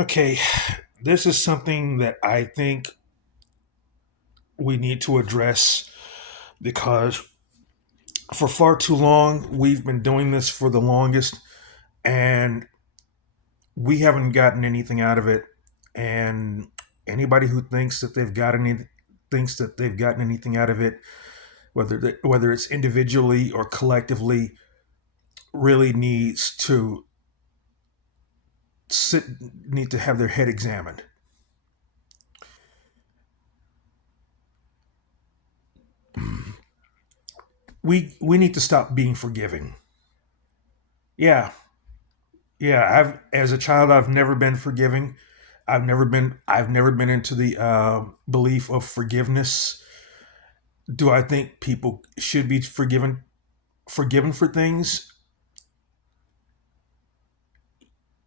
Okay, this is something that I think we need to address because for far too long we've been doing this for the longest and we haven't gotten anything out of it. And anybody who thinks that they've gotten anything out of it, whether it's individually or collectively, really sit need to have their head examined. We need to stop being forgiving. Yeah, yeah. I've as a child I've never been forgiving. I've never been into the belief of forgiveness. Do I think people should be forgiven for things?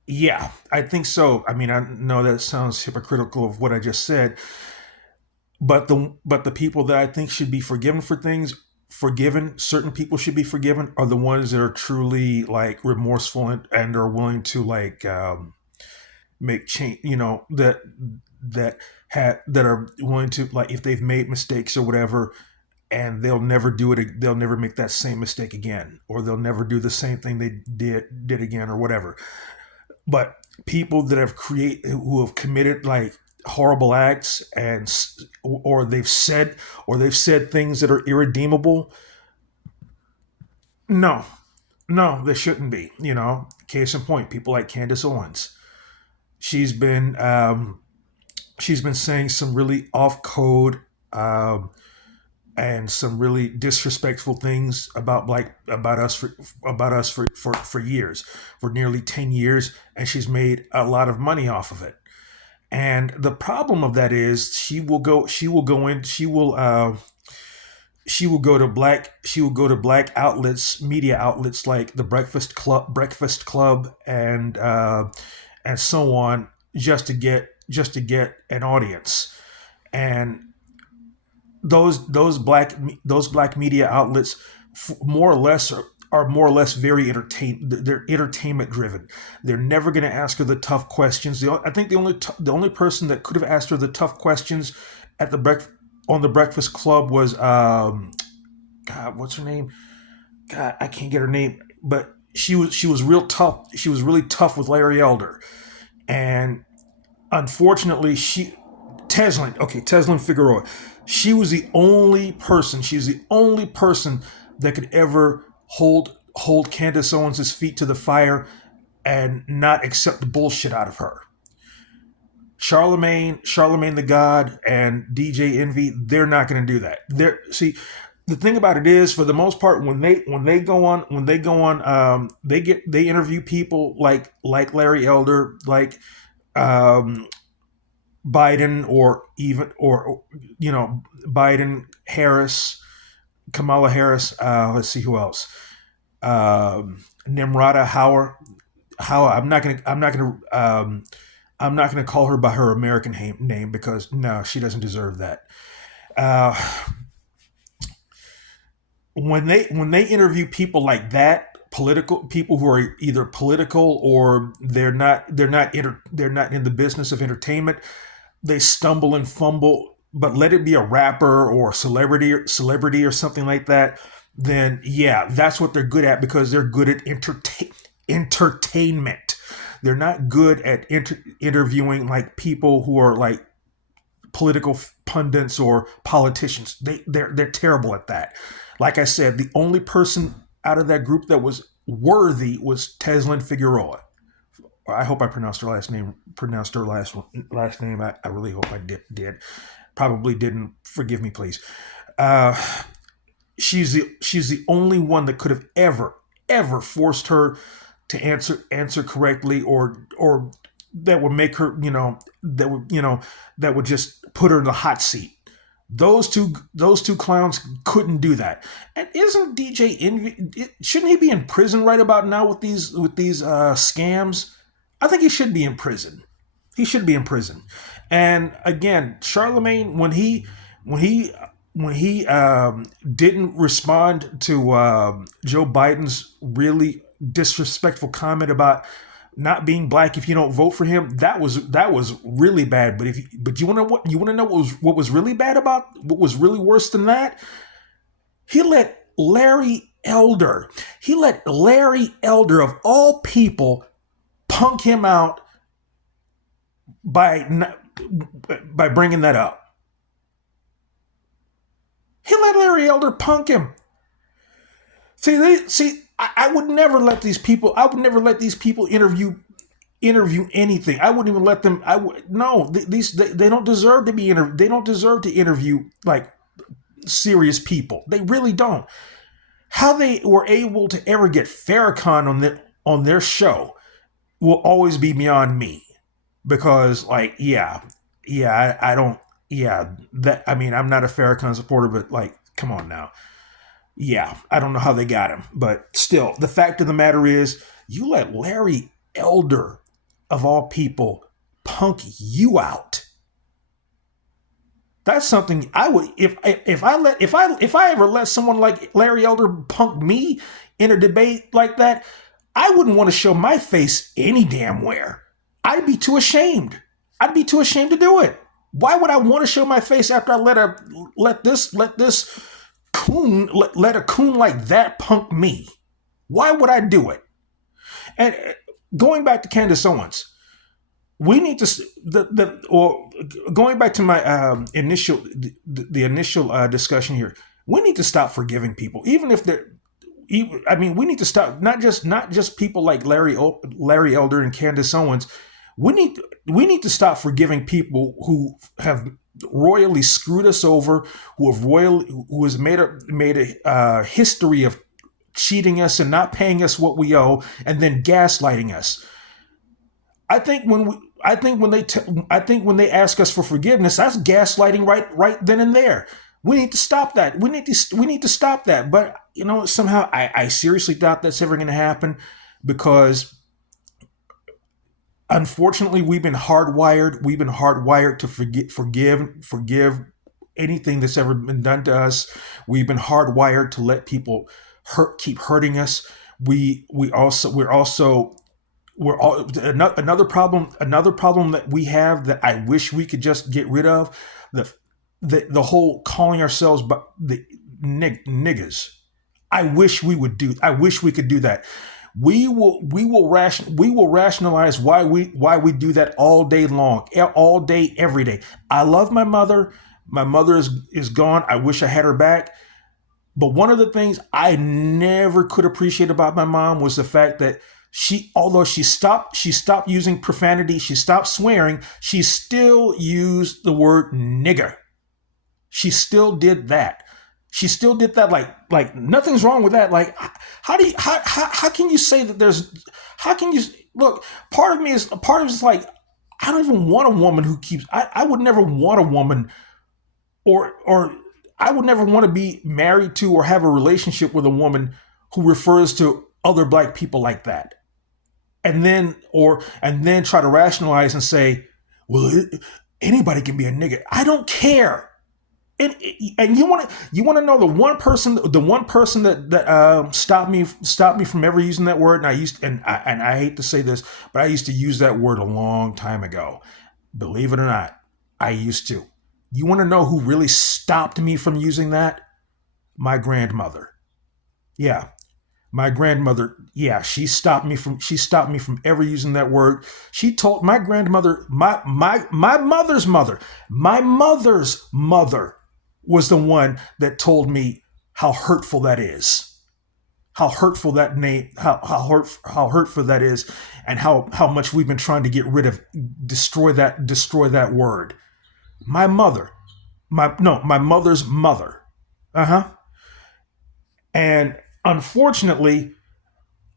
Yeah, I think so. I mean, I know that sounds hypocritical of what I just said, but the people that I think should be forgiven for things, forgiven, certain people should be forgiven, are the ones that are truly like remorseful and are willing to like make change. That are willing to, like, if they've made mistakes or whatever, and they'll never do it. They'll never make that same mistake again, or they'll never do the same thing they did again, or whatever. But people that who have committed like horrible acts, or they've said things that are irredeemable. No, no, they shouldn't be. Case in point, people like Candace Owens. She's been um, she's been saying some really off code um, and some really disrespectful things about us for years, for nearly 10 years, and she's made a lot of money off of it. And the problem of that is she will go to black outlets, media outlets like the Breakfast Club, and so on, just to get an audience. And those black media outlets, more or less, are more or less very they're entertainment driven. They're never going to ask her the tough questions. I think the only person that could have asked her the tough questions at the on the Breakfast Club was God, what's her name? God, I can't get her name, but she was real tough. She was really tough with Larry Elder, and unfortunately, Teslin Figueroa. She's the only person that could ever hold Candace Owens' feet to the fire and not accept the bullshit out of her. Charlemagne the God, and DJ Envy, they're not going to do that. The thing about it is, for the most part, when they interview people like Larry Elder, like um, Biden, Biden, Harris, Kamala Harris. Let's see who else. Nimrata Hauer. I'm not gonna call her by her American name because no, she doesn't deserve that. Uh, when they interview people like that, political people who are either political or they're not in the business of entertainment, they stumble and fumble. But let it be a rapper or a celebrity or something like that, then yeah, that's what they're good at, because they're good at entertainment. They're not good at interviewing like people who are like political pundits or politicians. They're terrible at that. Like I said, the only person out of that group that was worthy was Teslin Figueroa. I hope I pronounced her last name. I really hope I did. Probably didn't. Forgive me, please. Uh, she's the only one that could have ever forced her to answer correctly, or that would make her, that would just put her in the hot seat. Those two clowns couldn't do that. And isn't DJ Envy? Shouldn't he be in prison right about now with these scams? I think he should be in prison. He should be in prison. And again, Charlemagne, when he didn't respond to Joe Biden's really disrespectful comment not being black if you don't vote for him, that was really bad. But you want to know what was really bad about what was really worse than that? He let Larry Elder of all people punk him out by bringing that up. He let Larry Elder punk him. I would never let these people. I would never let these people interview anything. I wouldn't even let them. They don't deserve to be interviewed. They don't deserve to interview like serious people. They really don't. How they were able to ever get Farrakhan on their show will always be beyond me. Because I don't. I'm not a Farrakhan supporter, but like, come on now. Yeah, I don't know how they got him, but still, the fact of the matter is, you let Larry Elder, of all people, punk you out. That's something I would if I ever let someone like Larry Elder punk me in a debate like that, I wouldn't want to show my face any damn where. I'd be too ashamed. I'd be too ashamed to do it. Why would I want to show my face after I let this coon let a coon like that punk me? Why would I do it? And going back to Candace Owens, we need to going back to my initial discussion here. We need to stop forgiving people, even if they're. We need to stop not just people like Larry Elder and Candace Owens. We need to stop forgiving people who have royally screwed us over, who has made a history of cheating us and not paying us what we owe, and then gaslighting us. I think when they ask us for forgiveness, that's gaslighting right then and there. We need to stop that. We need to stop that. But somehow I seriously doubt that's ever going to happen, because unfortunately we've been hardwired to forgive anything that's ever been done to us. We've been hardwired to let people keep hurting us. Another problem that we have that I wish we could just get rid of, the whole calling ourselves the niggas. I wish we could do that. We will rationalize why we do that all day long, all day, every day. I love my mother. My mother is gone. I wish I had her back. But one of the things I never could appreciate about my mom was the fact that although she stopped using profanity, she stopped swearing, she still used the word nigger. She still did that. She still did that like nothing's wrong with that. Like, how can you say that how can you look, part of me is like, I don't even want a woman who keeps, I would never want a woman or I would never want to be married to or have a relationship with a woman who refers to other black people like that. And then try to rationalize and say, well, anybody can be a nigga. I don't care. And you want to know the one person that stopped me from ever using that word. And I hate to say this, but I used to use that word a long time ago. Believe it or not, I used to. You want to know who really stopped me from using that? My grandmother. Yeah. My grandmother, she stopped me from ever using that word. She told my grandmother, my mother's mother was the one that told me how hurtful that is. How hurtful that name, how hurtful that is, and how much we've been trying to get rid of, destroy that word. My mother, my mother's mother. And unfortunately,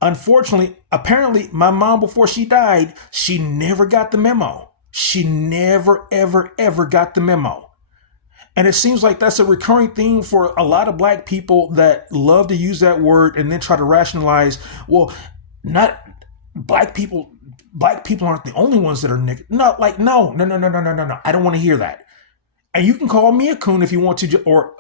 apparently my mom, before she died, she never got the memo. She never, ever got the memo. And it seems like that's a recurring theme for a lot of black people that love to use that word and then try to rationalize, well, not black people aren't the only ones that are niggas. No. I don't want to hear that. And you can call me a coon if you want to, or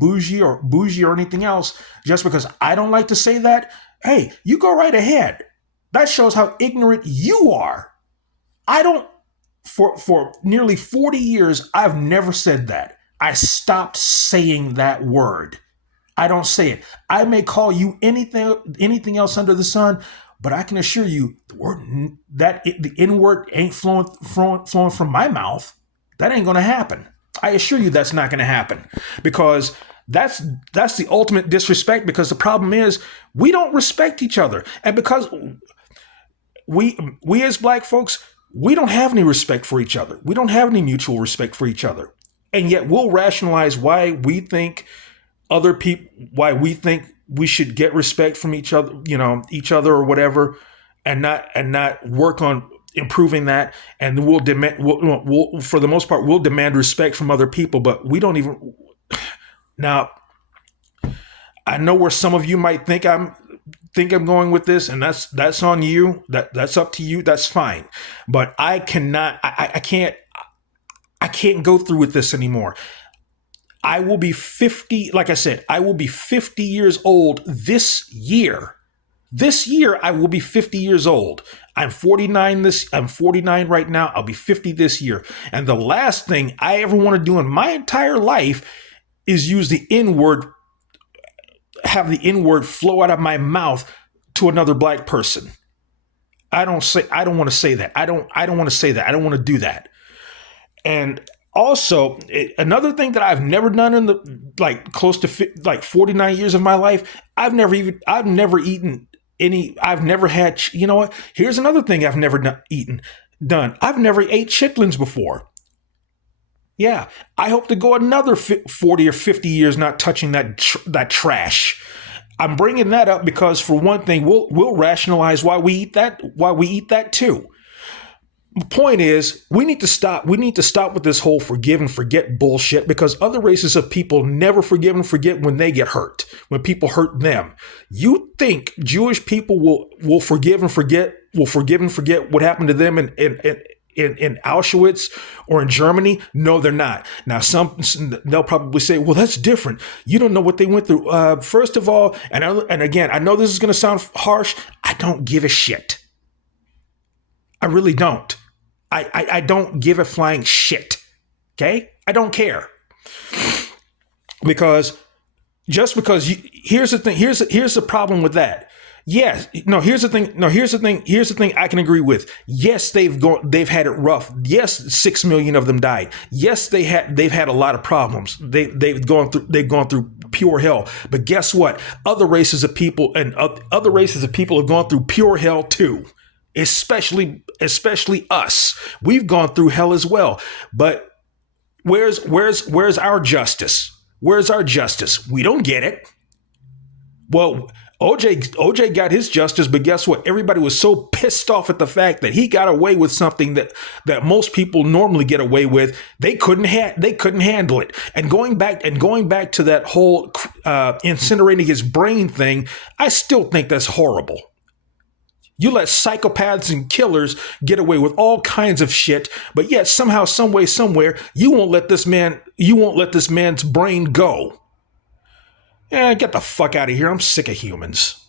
bougie or anything else, just because I don't like to say that. Hey, you go right ahead. That shows how ignorant you are. I don't, for nearly 40 years, I've never said that. I stopped saying that word. I don't say it. I may call you anything else under the sun, but I can assure you the word the N word ain't flowing from my mouth. That ain't going to happen. I assure you that's not going to happen, because that's the ultimate disrespect. Because the problem is we don't respect each other, and because we as black folks, we don't have any respect for each other. We don't have any mutual respect for each other, and yet we'll rationalize why we think we should get respect from each other, or whatever, and not work on improving that. And we'll for the most part, we'll demand respect from other people, but we don't even. Now, I know where some of you might think I'm going with this, and that's on you. That's up to you. That's fine. But I cannot. I can't go through with this anymore. I will be 50. Like I said, I will be 50 years old this year. This year, I will be 50 years old. I'm 49 right now. I'll be 50 this year. And the last thing I ever want to do in my entire life is use the N-word, have the N-word flow out of my mouth to another black person. I don't want to say that. I don't want to say that. I don't want to do that. And also, another thing that I've never done in the close to 49 years of my life, I've never had, you know what? Here's another thing I've never done. I've never ate chitlins before. Yeah, I hope to go another 40 or 50 years not touching that trash. I'm bringing that up because, for one thing, we'll rationalize why we eat that too. The point is, we need to stop with this whole forgive and forget bullshit, because other races of people never forgive and forget when they get hurt, when people hurt them. You think Jewish people will forgive and forget what happened to them in Auschwitz or in Germany? No, they're not. Now, they'll probably say, well, that's different. You don't know what they went through. First of all, and again, I know this is going to sound harsh. I don't give a shit. I really don't. I don't give a flying shit. Okay? I don't care. Because here's the thing. Here's the problem with that. Yes. No, here's the thing. Here's the thing I can agree with. Yes, they've had it rough. Yes, 6 million of them died. Yes, they've had a lot of problems. They've gone through pure hell. But guess what? Other races of people have gone through pure hell too. Especially us. We've gone through hell as well. But where's our justice? Where's our justice? We don't get it. Well, OJ got his justice, but guess what? Everybody was so pissed off at the fact that he got away with something that most people normally get away with. They couldn't handle it. And going back to that whole incinerating his brain thing, I still think that's horrible. You let psychopaths and killers get away with all kinds of shit, but yet somehow, some way, somewhere, you won't let this man's brain go. Get the fuck out of here. I'm sick of humans.